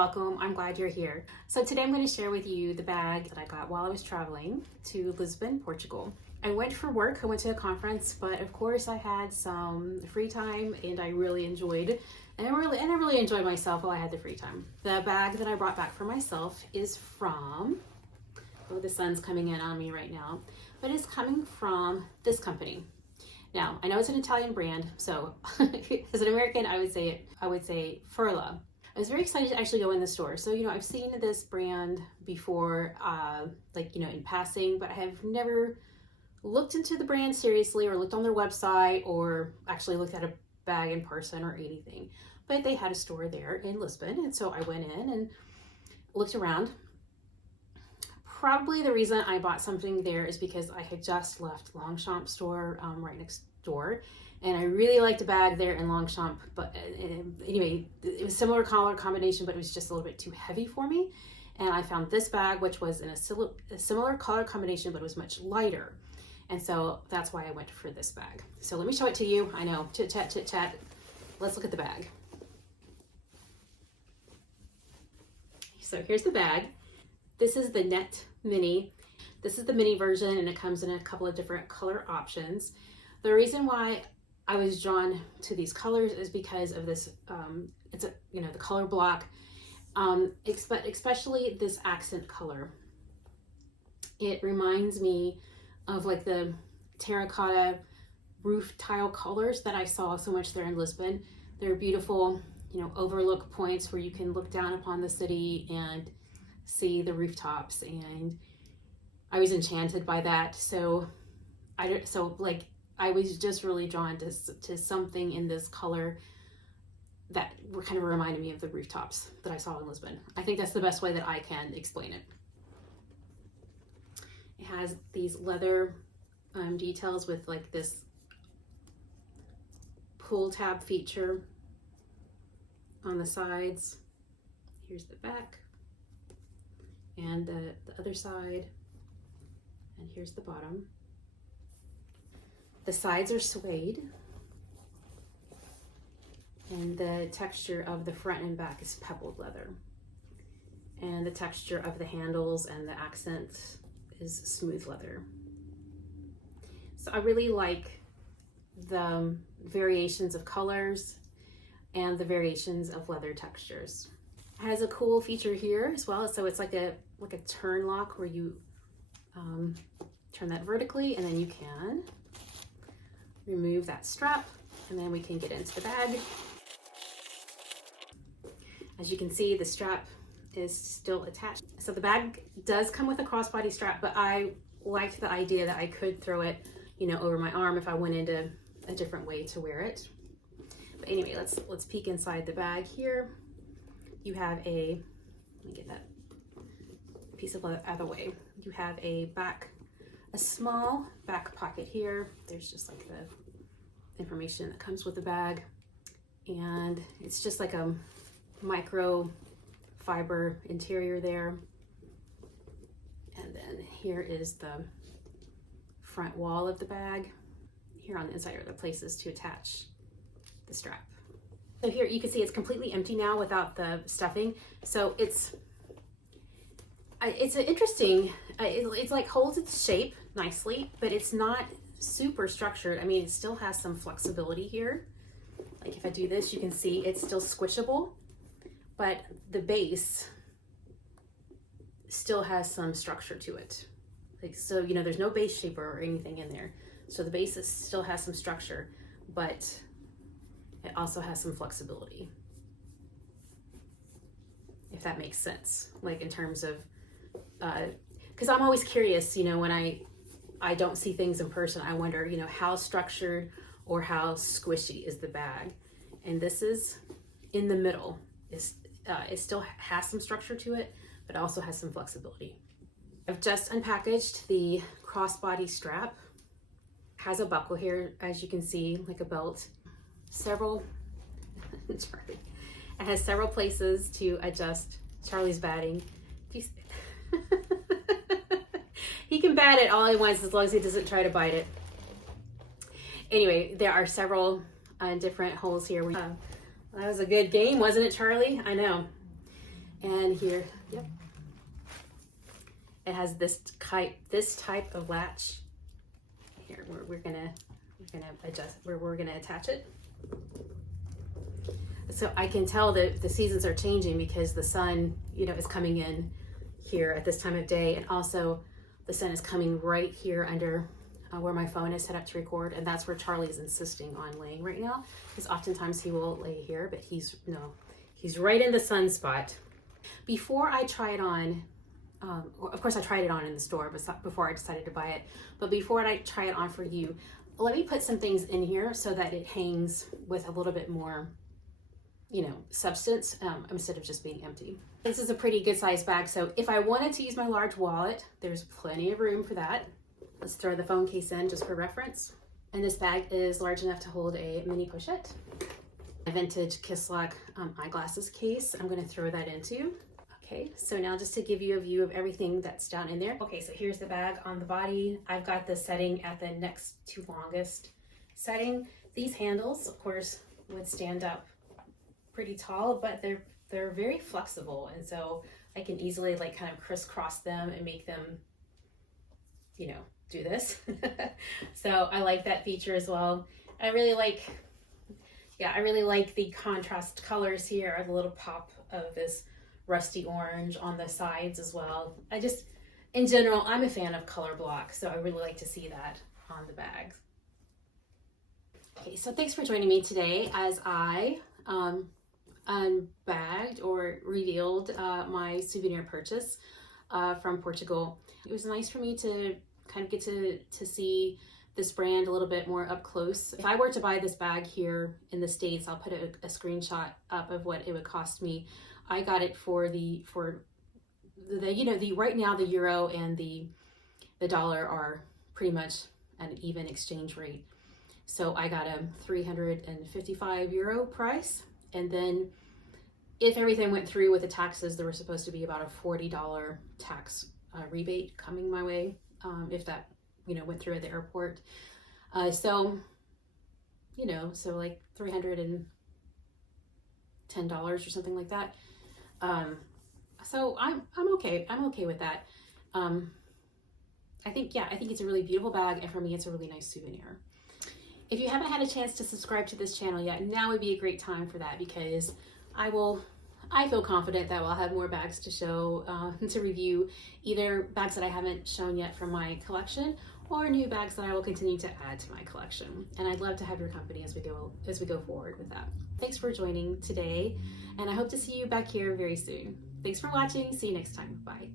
welcome. I'm glad you're here. So today I'm going to share with you the bag that I got while I was traveling to Lisbon, Portugal. I went for work, I went to a conference, but of course I had some free time and I really enjoyed I really enjoyed myself while I had the free time. The bag that I brought back for myself is from, oh, the sun's coming in on me right now, but it's coming from this company. Now, I know it's an Italian brand, so as an American, I would say Furla. I was very excited to actually go in the store. So, I've seen this brand before, in passing, but I have never looked into the brand seriously or looked on their website or actually looked at a bag in person or anything. But they had a store there in Lisbon, and so I went in and looked around. Probably the reason I bought something there is because I had just left Longchamp store right next door, and I really liked a bag there in Longchamp, but anyway, it was similar color combination, but it was just a little bit too heavy for me. And I found this bag, which was in a similar color combination, but it was much lighter. And so that's why I went for this bag. So let me show it to you. I know, chit chat. Let's look at the bag. So here's the bag. This is the Net Mini. This is the mini version, and it comes in a couple of different color options. The reason why I was drawn to these colors is because of this, the color block, but especially this accent color. It reminds me of like the terracotta roof tile colors that I saw so much there in Lisbon. They're beautiful, overlook points where you can look down upon the city and see the rooftops, and I was enchanted by that. So I was just really drawn to something in this color that kind of reminded me of the rooftops that I saw in Lisbon. I think that's the best way that I can explain it. It has these leather details with like this pull tab feature on the sides. Here's the back and the other side, and here's the bottom. The sides are suede, and the texture of the front and back is pebbled leather, and the texture of the handles and the accent is smooth leather. So I really like the variations of colors and the variations of leather textures. It has a cool feature here as well. So it's like a turn lock where you turn that vertically, and then you can remove that strap, and then we can get into the bag. As you can see, the strap is still attached. So the bag does come with a crossbody strap, but I liked the idea that I could throw it, over my arm if I went into a different way to wear it. But anyway, let's peek inside the bag here. You have let me get that piece of leather out of the way. You have a small back pocket here. There's just like the information that comes with the bag, and it's just like a micro fiber interior there. And then here is the front wall of the bag. Here on the inside are the places to attach the strap. So here you can see it's completely empty now without the stuffing. So it's interesting. It's like holds its shape nicely, but it's not super structured. I mean, it still has some flexibility here. Like if I do this, you can see it's still squishable, but the base still has some structure to it. Like, so, there's no base shaper or anything in there. So the base still has some structure, but it also has some flexibility. If that makes sense, like in terms of, because I'm always curious, when I don't see things in person, I wonder, how structured or how squishy is the bag. And this is in the middle. It still has some structure to it, but also has some flexibility. I've just unpackaged the crossbody strap. It has a buckle here, as you can see, like a belt. It has several places to adjust Charlie's batting. He can bat it all he wants as long as he doesn't try to bite it. Anyway, there are several different holes here. That was a good game, wasn't it, Charlie? I know. And here, yep, it has this type of latch. Here, we're gonna adjust where we're gonna attach it. So I can tell that the seasons are changing because the sun, you know, is coming in here at this time of day, and also the sun is coming right here under where my phone is set up to record, and that's where Charlie's insisting on laying right now, because oftentimes he will lay here, but he's right in the sun spot. Before I try it on, of course I tried it on in the store before I decided to buy it, but before I try it on for you, let me put some things in here so that it hangs with a little bit more, you know, substance, instead of just being empty. This is a pretty good sized bag, so if I wanted to use my large wallet, there's plenty of room for that. Let's throw the phone case in just for reference. And this bag is large enough to hold a mini pochette. A vintage Kiss Lock eyeglasses case, I'm gonna throw that into. Okay, so now just to give you a view of everything that's down in there. Okay, so here's the bag on the body. I've got the setting at the next to longest setting. These handles, of course, would stand up pretty tall, but they're very flexible, and so I can easily like kind of crisscross them and make them, you know, do this. So I like that feature as well. I really like the contrast colors here, the little pop of this rusty orange on the sides as well. In general, I'm a fan of color blocks, so I really like to see that on the bags. Okay, so thanks for joining me today as I unbagged or revealed my souvenir purchase from Portugal. It was nice for me to kind of get to see this brand a little bit more up close. If I were to buy this bag here in the States, I'll put a screenshot up of what it would cost me. I got it for the you know, right now the euro and the dollar are pretty much an even exchange rate. So I got a 355 euro price, and then if everything went through with the taxes, there was supposed to be about a $40 tax rebate coming my way, if that, you know, went through at the airport. So, you know, so like $310 or something like that. So I'm okay. I'm okay with that. I think it's a really beautiful bag, and for me, it's a really nice souvenir. If you haven't had a chance to subscribe to this channel yet, now would be a great time for that, because I feel confident that I'll have more bags to show, to review, either bags that I haven't shown yet from my collection, or new bags that I will continue to add to my collection. And I'd love to have your company as we go forward with that. Thanks for joining today, and I hope to see you back here very soon. Thanks for watching. See you next time. Bye.